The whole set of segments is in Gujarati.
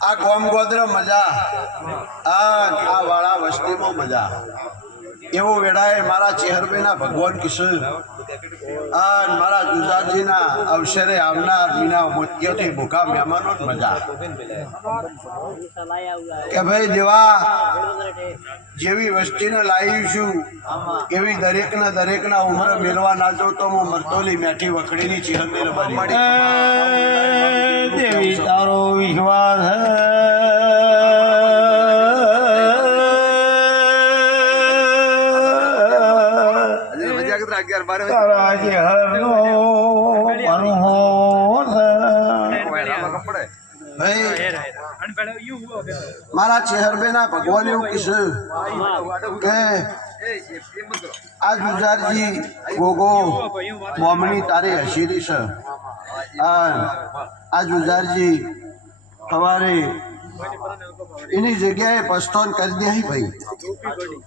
આ ગોમ ગોદર મજા આ વાળા વસ્તીમાં મજા એવો વેળાએ મારા ચેહરભાઈના ભગવાન કિશન મારા જુજાજીના અવસરે આવનાર મીના મોતિયાથી ભૂખા મહેમાનો મજા કે ભાઈ દેવા જેવી વસ્તીને લાવીશું એવી દરેકના ઉમરે મેળવા ના જો તો હું મરતોલી મેઠી વખડીની ચેહરભાઈ દેવી તારો વિશ્વાસ મારા ચેહરભાઈના ભગવાન એવું કીધું કે આ જુજારજી ગોગો બોમણી તારી હસીરી છે આ જુજારજી સવારે એની જગ્યાએ પસ્તોન કરી દે ભાઈ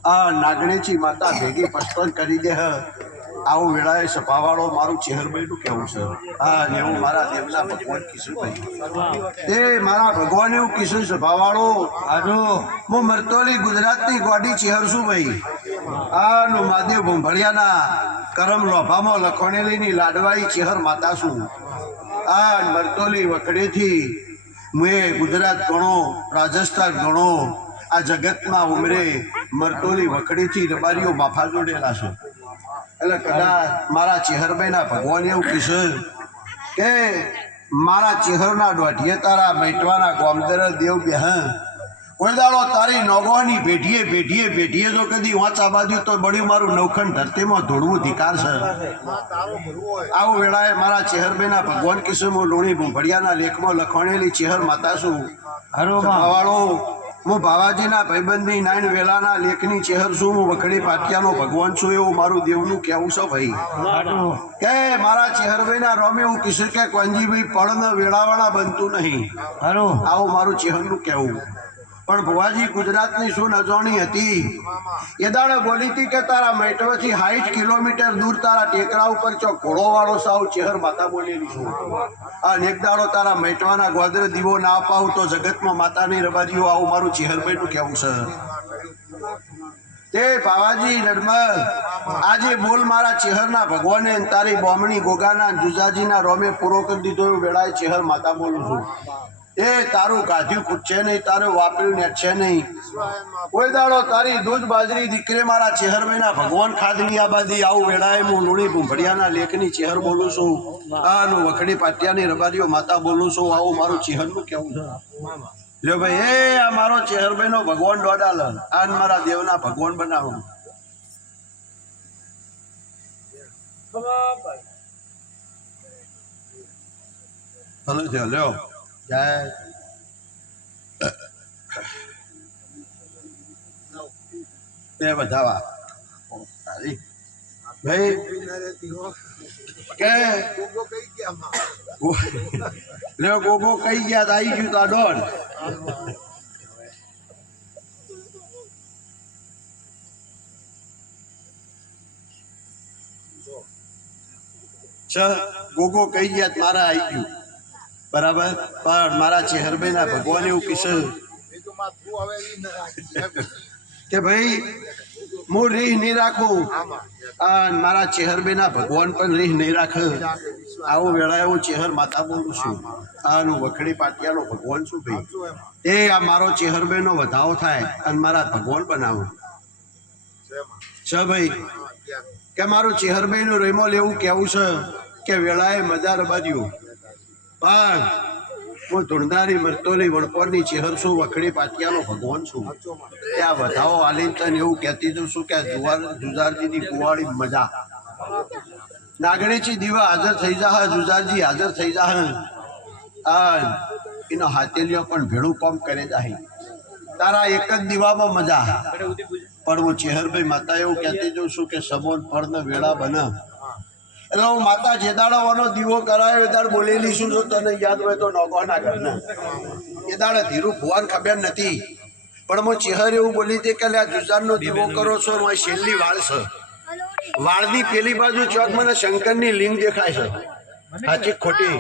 આ નાગણેચી માતા ભેગી પસ્તોન કરી દે આવું વેળાએ સપાવાળો મારું ચેહરભાઈનું કેવું છે ને હું મારા દેવના ભગવાન કિશોરભાઈ તે મારા ભગવાન એવું કિશોર સભાવાળો હું મરતોલી ગુજરાતની ગોડી ચેહર છું ભાઈ નું મહાદેવ ભંભળિયાના કરમ લોભામાં લખોણેલીની લાડવાઈ ચેહર માતા છું મરતોલી વખડેથી મેં ગુજરાત ગણો રાજસ્થાન ગણો આ જગતમાં ઉમરે મરતોલી વખડેથી રબારીઓ માફા જોડેલા છે એટલે કદાચ મારા ચેહરભાઈના ભગવાન એવું કહેશે કે મારા ચેહરના દોઢીએ તારા મેટવાના ગોમદર દેવ બેહ કોઈ દાડો તારી નોગોની ભેટીએ જો કદી વાંચા બાજુ તો બળ્યું મારું નવખંડ ધરતીમાં ધોળવું ધિકાર છે આવું વેળાએ મારા ચેહરભાઈના ભગવાન કહેશે હું લોણી ભંભળિયાના લેખમાં લખવાણેલી ચેહર માતા છું હરોવાળો હું ભાવાજીના ભાઈબંધની નાઈન વેલાના લેખની ચેહર છું હું વખડી પાટિયાનો ભગવાન છું એવું મારું દેવનું કહેવું છે ભાઈ કે મારા ચેહરભાઈના રોમે હું કિશોર કે કોંજીભાઈ પળન વેળાવાળા બનતું નહીં આવું મારું ચેહરનું કહેવું પણ ભુવાજી ગુજરાતની શું નજોણી હતી એ દાડે બોલી હતી કે તારા મેટવાથી 60 કિલોમીટર દૂર તારા ટેકરા ઉપર ચો ઘોડોવાળો સાવ ચેહર માતા બોલેલી છું એક દાડો તારા મેટવાના ગોદર દીવો ના અપાવ તો જગતમાં માતાની રબાજીઓ આવું મારું ચેહરભાઈનું કહેવું છે તે ભાવાજી નડમલ આજે બોલ મારા ચેહરના ભગવાને તારી બોમણી ગોગાના જુજાજીના રોમે પૂરો કરી દીધો એવું વેળાએ ચેહર માતા બોલું છું એ તારું ગાધ્યું ખૂટશે નહીં તારું વાપર્યું નેટશે નહીં કોઈ દાડો તારી દૂધ બાજરી દીકરે મારા ચેહરભાઈના ભગવાન ખાદની આબાદી આવું વેળાએ હું લુણી ભૂંભળિયાના લેખની ચેહર બોલું છું આનું વખડી પાટિયાની રબારીઓ માતા બોલું છું આવું મારું ચેહરનું કેવું છે લ્યો ભાઈ એ આ મારો ચેહરભાઈનો ભગવાન દોડાલ આન મારા દેવના ભગવાન બનાવો ભલે છે લ્યો જય બે વધાવા ભાઈ કે લ્યો ગોગો કઈ ગયા આવી ગયું તા ડોન ગોગો કઈ ગયા મારા આવી ગયું બરાબર પણ મારા ચેહરભાઈના ભગવાન એવું કહેશે કે ભાઈ હું રીહ નહીં રાખું મારા ચેહરભાઈના ભગવાન પણ રીહ નહીં રાખે આવો વેળા એવું ચેહર માતા બોલું છું આનું વખડી પાટિયાનો ભગવાન છું ભાઈ એ આ મારો ચેહરભાઈનો વધાવો થાય અને મારા ભગવાન બનાવો છે ભાઈ કે મારું ચેહરભાઈનું રેમોલ એવું કહેવું છે કે વેળાએ મજા રબાદ્યું પણ હું ધૂળધારી મરતોલી વણપોરની ચેહર છું વખડી પાટિયાનો ભગવાન છું ત્યાં વધાવો આલિંતન એવું કહેતી જઉં છું કે જુજારજીની કુવાળી મજા નાગણીચી દીવા હાજર થઈ જા જુજારજી હાજર થઈ જા એનો હાથેલીઓ પણ ભેળું કામ કરે જાય તારા એક જ દીવામાં મજા પણ હું ચેહરભાઈ માતા એવું કહેતી જઉં છું કે સમોન ફળનો વેળા બને એટલે હું માતા જેદાડોનો દીવો કરાયો એ દાડ બોલેલી છું જો તને યાદ હોય તો નોગોના ઘરના એ દાડે ધીરું ભુવાન ખબર નથી પણ હું ચેહર એવું બોલી હતી કે આ જુજારનો દીવો કરો છો મારી છેલ્લી વાળ છે વાળની પેલી બાજુ ચોક મને શંકરની લિંગ દેખાય છે સાચી ખોટી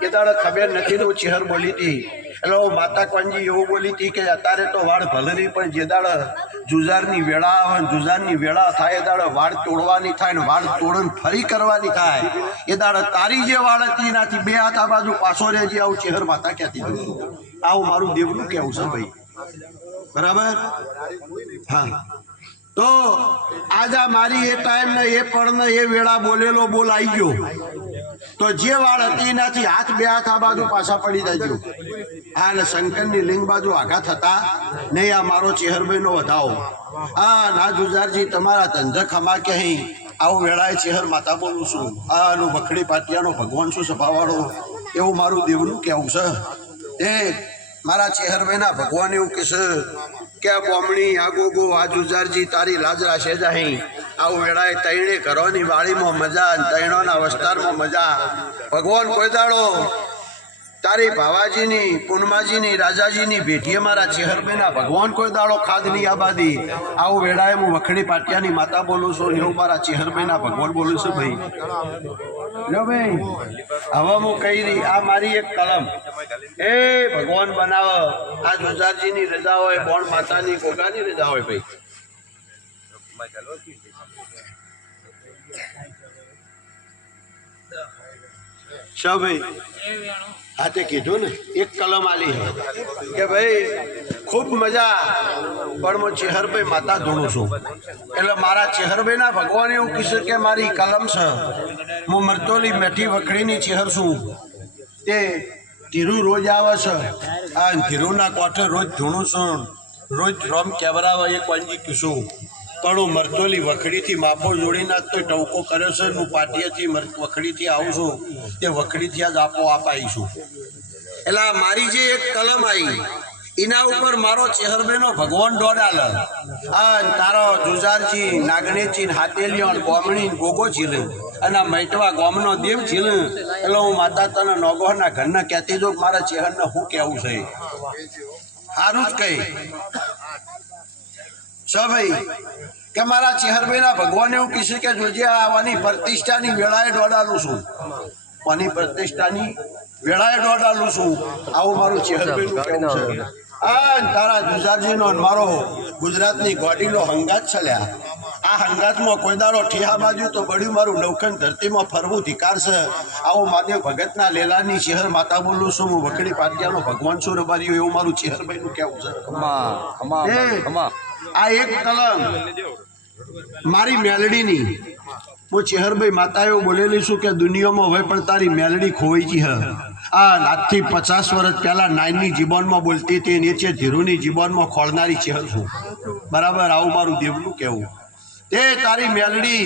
એ દાડે ખબર નથી ને હું ચેહર બોલી હતી એટલે માતા કોંજી એવું બોલી હતી કે અત્યારે તો વાળ ભલરી પણ જે દાડે જુજારની વેળા આવે ને જુજારની વેળા થાય એ દાડે વાળ તોડવાની થાય ને વાળ તોડન ફરી કરવાની થાય એ દાડે તારી જે વાળ હતી એનાથી બે હાથ આ બાજુ પાછો રહેજે આવું ચેહર માતા કહેતી હતી આવું મારું દેવનું કેવું છે ભાઈ બરાબર હા તો આજા મારી એ ટાઈમ ને એ પણ ને એ વેળા બોલેલો બોલ આવી ગયો તો જે વાળ હતી એનાથી હાથ બે હાથ આ બાજુ પાછા પડી જાય હા ને શંકરની લિંગ બાજુ આઘાત હતા નહીં આ મારો ચેહરભાઈ નો વધાવો હા ના જુજારજી તમારા ધંધે ખમા કે અહીં આવું વેળાએ ચેહર માતા બોલું છું આ નું વખડી પાટિયાનો ભગવાન શું સભાવાળો એવું મારું દેવનું કહેવું છે એ મારા ચેહરભાઈના ભગવાન એવું કહેશે કે આ બોમણી આ ગોગો આ જુજારજી તારી લાજ રાખે જાહી આવું વેળાએ તૈણે ઘરોની વાડીમાં મજા તૈણોના વસ્તારમાં મજા ભગવાન કોઈ દાડો તારી ભાવાજીની પૂનમાજીની રાજાજીની ભેટીએ મારા ચેહરભાઈના ભગવાન કોઈ દાડો ખાદની આબાદી આવું વેળાએ હું વખડી પાટિયાની માતા બોલું છું એવું મારા ચેહરભાઈના ભગવાન બોલું છું ભાઈ લો ભાઈ હવે હું કહી રહી આ મારી એક કલમ એ ભગવાન બનાવો આ જુજારજીની રજા હોય બોણ માતાની ગોગાની રજા હોય ભાઈ શા ભાઈ હા તે કીધું ને એક કલમ આલી કે ભાઈ ખૂબ મજા પણ હું ચેહરભાઈ માતા ધૂણું છું એટલે મારા ચેહરભાઈના ભગવાન એવું કીધું કે મારી કલમ છે હું મરતોલી મેઠી વખડીની ચેહર છું તે ધીરું રોજ આવે છે આ ધીરુના કોઠે રોજ ધૂણું છું રોજ રોમ કેવરાવા એક વાંજી કીશું પણ હું મરતોલી વખડીથી માફો જોડીને જ તો ટવકો કર્યો છે હું પાટીએથી વખડીથી આવું છું તે વખડીથી જ આપો આપાઈશું એટલે મારી જે એક કલમ આવી એના ઉપર મારો ચેહરભાઈનો ભગવાન દોડાલ આ તારો જુજારજી નાગણેજી હાથેલીઓ બોમણી ગોગો ઝીલે અને મૈટવા ગોમનો દેવ ઝીલે એટલે હું માતા તને નોગોના ઘરના કહેતી જો મારા ચેહરને શું કહેવું છે સારું જ કહી ભાઈ કે મારા ચેહરભાઈના ભગવાન એવું કીધું કે જોજે આવવાની પ્રતિષ્ઠાની વેળાએ દોડાલું છું આની પ્રતિષ્ઠાની વેળાએ દોડાલું છું આવું મારું ચેહરભાઈનું કહેવું છે આ તારા જુજારજીનો મારો ગુજરાતની ગોડીનો હંગાત છલ્યા આ હંગાતમાં કોઈ દાડો ઠિયા બાજુ તો બળ્યું મારું નવખંડ ધરતીમાં ફરવું ધિકાર છે આવું મહાદેવ ભગતના લેલાની ચેહર માતા બોલું છું હું વખડી પાટિયાનો ભગવાન છું રબારીઓ એવું મારું ચેહરભાઈનું કહેવું છે આ એક કલમ મારી મેલડીની હું ચેહરભાઈ માતા એવું બોલેલી છું કે દુનિયામાં હવે પણ તારી મેલડી ખોવાઈ ગઈ હ આ આજથી 50 વર્ષ પહેલા નાઈનની જીવનમાં બોલતી હતી નીચે ધીરુની જીવનમાં ખોળનારી ચેહર છું બરાબર આવું મારું દેવનું કહેવું તે તારી મેલડી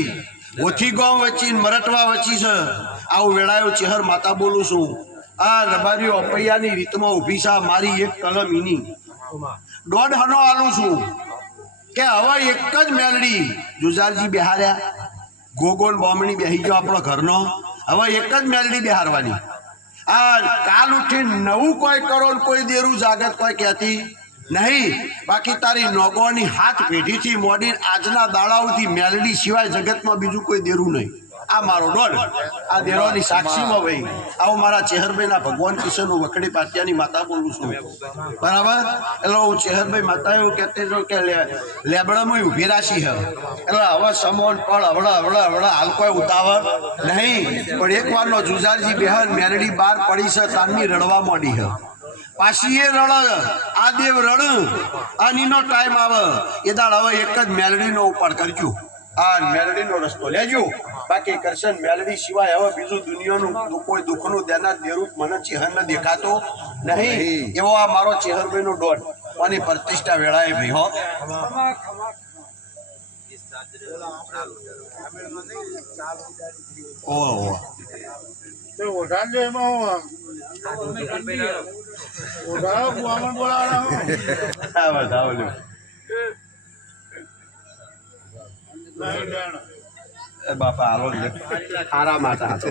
ઓછી ગામ વચ્ચી મરટવા વચ્ચી છે આવું વેળાયો ચેહર માતા બોલું છું આ રબારીઓ અપૈયાની રીતમાં ઊભી છે મારી એક કલમ ઈની દોઢ હનો આલું છું કે હવે એક જ મેલડી જુજારજી બિહાર્યા ગોગોન બોમણી બેહી ગયો આપણો ઘરનો હવે એક જ મેલડી બિહારવાની આ કાલ ઉઠી નવું કોઈ કરો કોઈ દેરું જાગત કોઈ કહેતી નહીં બાકી તારી નોગોની હાથ પેઢીથી મોડી આજના દાડાઓથી મેલડી સિવાય જગતમાં બીજું કોઈ દેરું નહીં આ મારો દોઢ આ દેરોની સાક્ષીમાં ભાઈ આવું મારા ચેહરભાઈના ભગવાન કિશન વખડી પાટિયાની માતા બોલું છું બરાબર એટલે હું ચેહરભાઈ માતા એવું કહેતી છું કે લેબડામાં ઊભી રાશી છે એટલે હવે સમોન પણ હવડા હાલ કોઈ ઉતાવળ નહીં પણ એક વારનો જુજારજી બેહન મેરડી બહાર પડી છે તારની રડવા માંડી છે પાછી એ રડ આ દેવ રડ આનીનો ટાઈમ આવે એ દાડ હવે એક જ મેલડીનો ઉપાડ કરજો આ મેલડીનો રસ્તો લેજો બાકી કરશન મેલડી સિવાય હવે બીજું દુનિયાનું કોઈ દુઃખનું દેનાર દેરું મને ચેહરને દેખાતો નહીં એવો આ મારો ચેહરભાઈનો દોઢ અને પ્રતિષ્ઠા વેળાએ ભાઈ હો ઓહો બાપા હાલો સારા માતા હાથો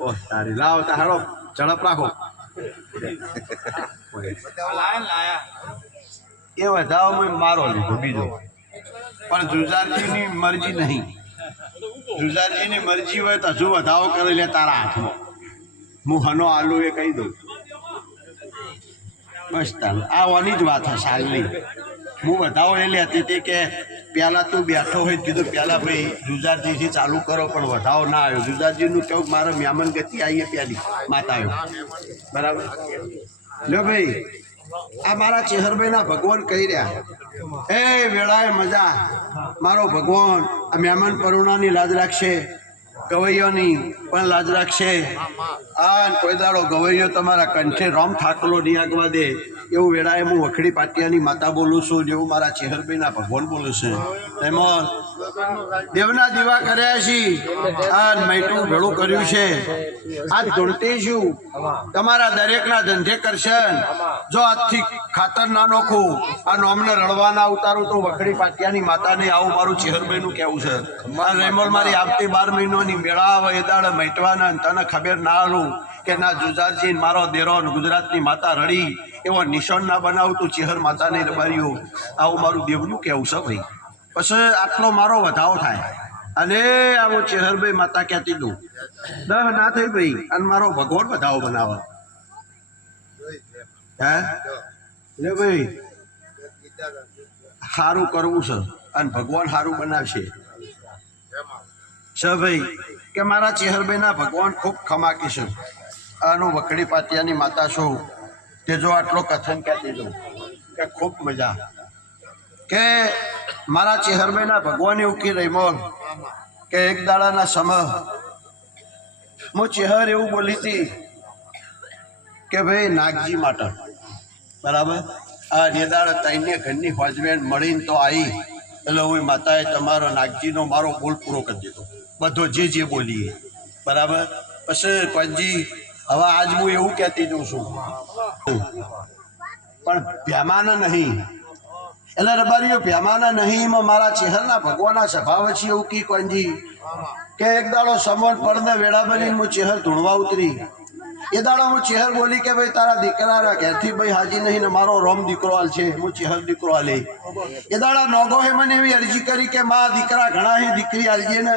ઓહ તારી લાવો તા હાલો ઝડપ રાખો એ વધાવો મેં મારો લીધો બીજો પણ જુજારજીની મરજી નહીં જુજારજીની મરજી હોય તો હજુ વધાવો કરી લે તારા હાથમાં. હું હનો આલુ એ કહી દઉં બસ તાલ આ ઓની જ વાત હશે હાલની. હું વધાવો એ લેતી હતી કે પહેલાં તું બેઠો હોય કીધું પહેલાં ભાઈ જુજારજીથી ચાલુ કરો પણ વધાવો ના આવ્યો. જુજારજીનું કેવું મારે મહેમાન ગતિ આવીએ પહેલી માતા આવ્યો બરાબર. લ્યો ભાઈ આ મારા ચેહરભાઈના ભગવાન કહી રહ્યા એ વેળાએ મજા મારો ભગવાન આ મહેમાન પરુણાની લાજ રાખશે, ગવૈયોની પણ લાજ રાખશે. આ કોઈ દાડો ગવૈયો તમારા કંઠે રોમ ઠાકલો નહીં આગવા દે એવું વેળાએ હું વખડી પાટિયાની માતા બોલું છું, જેવું મારા ચેહરભાઈના ભગવાન બોલું છું. એમાં દેવના દીવા કર્યા છે, આ મૈટું ભેળું કર્યું છે, આ ધૂણતી છું તમારા દરેકના ધંધે કરશે. જો આજથી ખાતર ના નોખું આ નોમને રડવા ના ઉતારું તો વખડી પાટિયાની માતાને આવું મારું ચેહરભાઈનું કહેવું છે. આ રેમોલ મારી આવતી 12 મહિનાની મેળા આવે એ દાડે મૈટવાના તને ખબર ના આલું કે ના જુજારજી મારો દેરો ગુજરાતની માતા રડી એવો નિશાન ના બનાવતું ચેહર માતાની રબારીઓ. આવું મારું દેવનું કહેવું છે ભાઈ. પછી આટલો મારો વધાવો થાય અને આવો ચેહરભાઈ માતા કહેતી દઉં 10 ના થઈ ભાઈ અને મારો ભગવાન વધાવો બનાવે. હે લે ભાઈ સારું કરવું છે અને ભગવાન સારું બનાવશે છે ભાઈ કે મારા ચેહરભાઈના ભગવાન ખૂબ ખમાકી છે. આનું વખડી પાટિયાની માતા છું તે જો આટલો કથન કહેતી દઉં કે ખૂબ મજા કે મારા ચેહરભાઈના ભગવાન એવું કી રહીમોલ કે એક દાડાના સમય હું ચેહર એવું બોલી હતી કે ભાઈ નાગજી માટે બરાબર આ નેદાળ તઈને ઘરની હોજમેન્ટ મળીને તો આવી એટલે હું માતાએ તમારો નાગજીનો મારો બોલ પૂરો કરી દીધો બધો જે બોલીએ બરાબર. પછી પંજી હવે આજ હું એવું કહેતી દઉં છું પણ ભ્યામાના નહીં એટલે રબારીઓ ભ્યામાના નહીં એમાં મારા ચેહરના ભગવાનના સ્વભાવ છે એવું કી કોંજી કે એક દાડો સમન પડને વેળા બની હું ચેહર ધૂણવા ઉતરી. એ દાડો હું ચેહર બોલી કે ભાઈ તારા દીકરાના ઘેરથી ભાઈ હાજી નહીં ને મારો રોમ દીકરો હાલ છે, હું ચેહર દીકરો હાલે. એ દાડા નોગો હે મને એવી અરજી કરી કે માં દીકરા ઘણા હે દીકરી હાલજે ને.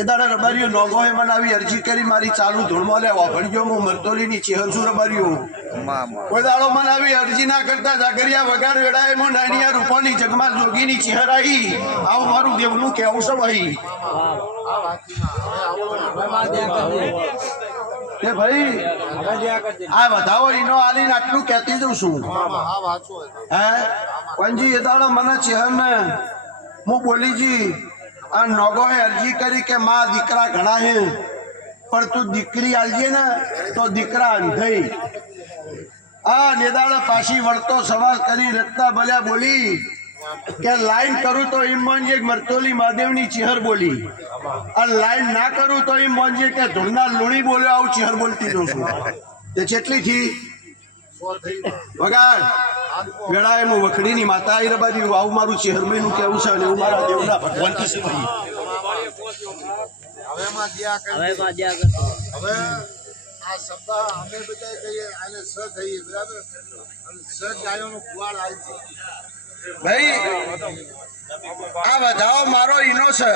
એ દાડા રબારીઓ નોગો હે મને આવી અરજી કરી મારી ચાલુ ધૂળમાં લે વાપરજો હું મરતોલીની ચેહર છું રબારીઓ. કોઈ દાડો મને આવી અરજી ના કરતા જાગરિયા વગાડ વેળાએ હું નાનિયા રૂપાની જગમાં જોગીની ચેહર આવી. આવું મારું દેવનું કહેવું છે ભાઈ કે ભાઈ આ વધાવો એનો આલીને આટલું કહેતી જઉં છું. હે પંજી એ દાડો મને ચેહરને હું બોલીજી આ નોગો હે અરજી કરી કે માં દીકરા ઘણા હે પણ તું દીકરી આલજે ને તો દીકરા અંધઈ. આ નેદાળા પાછી વળતો સવાલ કરી રત્ના ભલ્યા બોલી કે લાઈન કરું તો એમ માનજે મરતોલી મહાદેવની ચેહર બોલી અને લાઈન ના કરું તો એમ માનજે કે ધૂળના લુણી બોલ્યો આવું ચેહર બોલતી જઉં છું. તે કેટલી થી વગાડ વેળાએ હું વખડીની માતા આવી રબાજી આવું મારું ચેહરભાઈનું કેવું છે અને એવું મારા દેવના ભગવાન છે ભાઈ. હવે આ શબ્દ અમે બધા કહીએ આને સ કહીએ બરાબર અને સ ગાયોનો કુવાડ આવી છે ભાઈ. આ વધાવો મારો ઈનો છે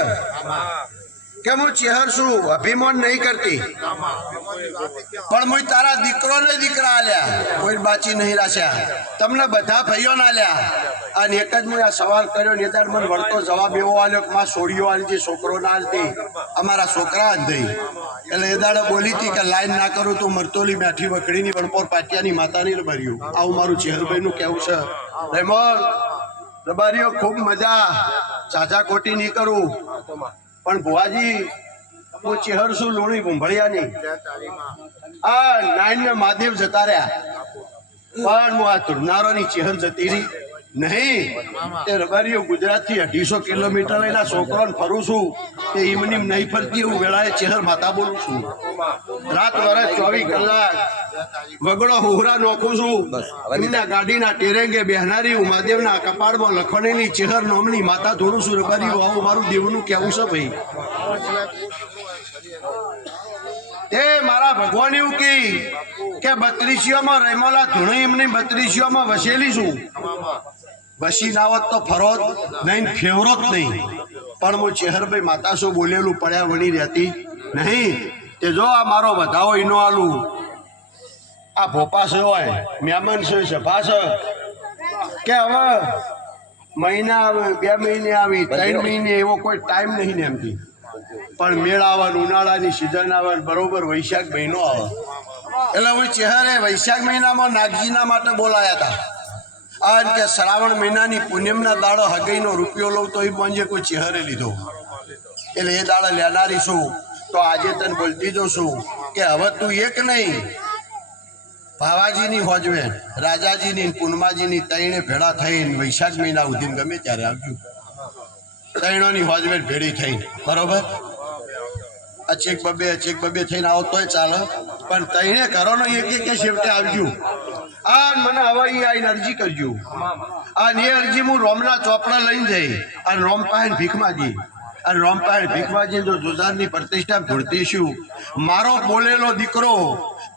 કે હું ચેહર છું અભિમાન નહીં કરતી પણ હું તારા દીકરોને દીકરા આલ્યા કોઈ બાચી નહીં રાખ્યા તમને બધા ભાઈઓ ના આલ્યા. અને એક જ હું આ સવાલ કર્યો નેતાર મને વળતો જવાબ એવો આલ્યો કે માં છોડીઓ આલતી છોકરો ના આલતી અમારા છોકરા જ દઈ. એટલે એ દાડે બોલી હતી કે લાઈન ના કરું તો મરતોલી બેઠી વખડીની વણપોર પાટિયાની માતાની રબારીઓ. આવું મારું ચેહરભાઈનું કહેવું છે. રેમોલ રબારીઓ ખૂબ મજા ચાચા ખોટી નહીં કરું પણ ભુવાજી હું ચેહર છું લોણી ભૂંભળિયાની. આ નાઈન મહાદેવ જતા રહ્યા પણ હું આ ધુરનારોની ચેહર જતી રહી નહીં. તે રબારીઓ ગુજરાતથી 250 કિલોમીટર લઈને છોકરોને ફરું છું તે ઈમની નહીં ફરતી એવું વેળાએ ચેહર માતા બોલું છું. રાત વર્ષ 24 કલાક વગડો હુહરા નોખું છું. એમના ગાડીના ટેરેંગે બેહનારી મહાદેવના કપાળમાં લખણેલી ચેહર નોમની માતા ધોળું છું રબારીઓ. આવું મારું દેવનું કહેવું છે ભાઈ. તે મારા ભગવાન એવું કહી કે 32માં રેમોલા ધૂણી એમની 32માં વસેલી છું. વસી ના હોત તો ફરો નહીં ફેવરો જ નહીં પણ હું ચેહરભાઈ માતા શું બોલેલું પડ્યા વળી રહેતી નહીં. તે જો આ મારો વધાવો ઈનો આલું આ ભોપા છે હોય મહેમાન છે સભા છે કે હવે મહિના આવે 2 મહિને આવી 3 મહિને એવો કોઈ ટાઈમ નહીં ને એમથી. પણ મેળ આવે ઉનાળાની સિઝન આવે બરોબર વૈશાખ મહિનો આવે એટલે હું ચેહરે વૈશાખ મહિનામાં નાગજીના માટે બોલાયા હતા. અને કે શ્રાવણ મહિનાની પૂનમના દાડો હગઈનો રૂપિયો લઉં તો એ મંજે કોઈ ચેહરે લીધો એટલે એ દાડો લેનારી છું. તો આજે તને બોલતી જઉં છું કે હવે તું એક નહીં ભાવાજીની હોજવે રાજાજીની પૂનમાજીની તૈણે ભેળા થઈને વૈશાખ મહિના ઉધીને ગમે ત્યારે આવજો. તૈણોની હોજવે ભેળી થઈને બરોબર અચેક બબે થઈને આવો તોય ચાલે પણ તૈણે ઘરોનો એક છેવટે આવજો. આ મને હવે આઈને અરજી કરજો. અને એ અરજી હું રોમના ચોપડા લઈને જઈ અને રોમ પાસે ભીખ માગી અને રોમ પાસે ભીખ માગી જો જોજારની પ્રતિષ્ઠા ધૂળતીશું મારો બોલેલો દીકરો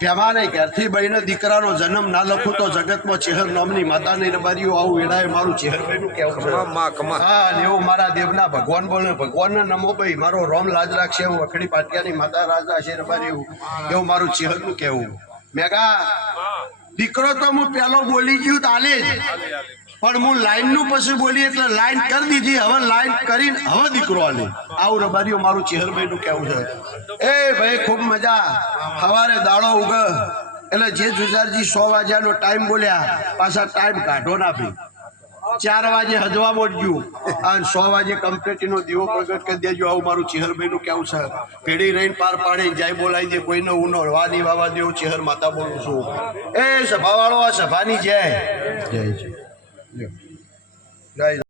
પેમાને ઘેરથી બહીને દીકરાનો જન્મ ના લખું તો જગતમાં ચેહર નામની માતાની રબારીઓ આવું વેડાય મારું ચેહરભાઈનું કેવું છે. હા એવું મારા દેવના ભગવાન બોલે ભગવાનને નમો ભાઈ મારો રોમ લાજ રાખશે એવું અખડી પાટિયાની માતા રાજ રાખશે રબારી એવું મારું ચેહરનું કહેવું. મેગા દીકરો તો હું પહેલો બોલી ગયું તાલે જ પણ હું લાઈનનું પછી બોલી એટલે લાઈન કરી દીધી. હવે લાઈન કરીને હવે દીકરો આલે આવું રબારીઓ મારું ચેહરભાઈનું કહેવું છે. એ ભાઈ ખૂબ મજા સવારે દાડો ઉગ એટલે જે જુજારજી 100 વાગ્યાનો ટાઈમ બોલ્યા પાછા ટાઈમ કાઢો ના ભાઈ 4 વાગે હજવા મોડ્યું અને 100 વાગે કમ્પ્લેટીનો દીવો પ્રગટ કરી દેજો આવું મારું ચેહરભાઈનું કેવું છે. પેઢી રહીને પાર પાડી જાય બોલાવી દે કોઈને ઉનો વાની વાવા દેવું ચેહર માતા બોલું છું. એ સભાવાળો આ સભાની જય જય જય જય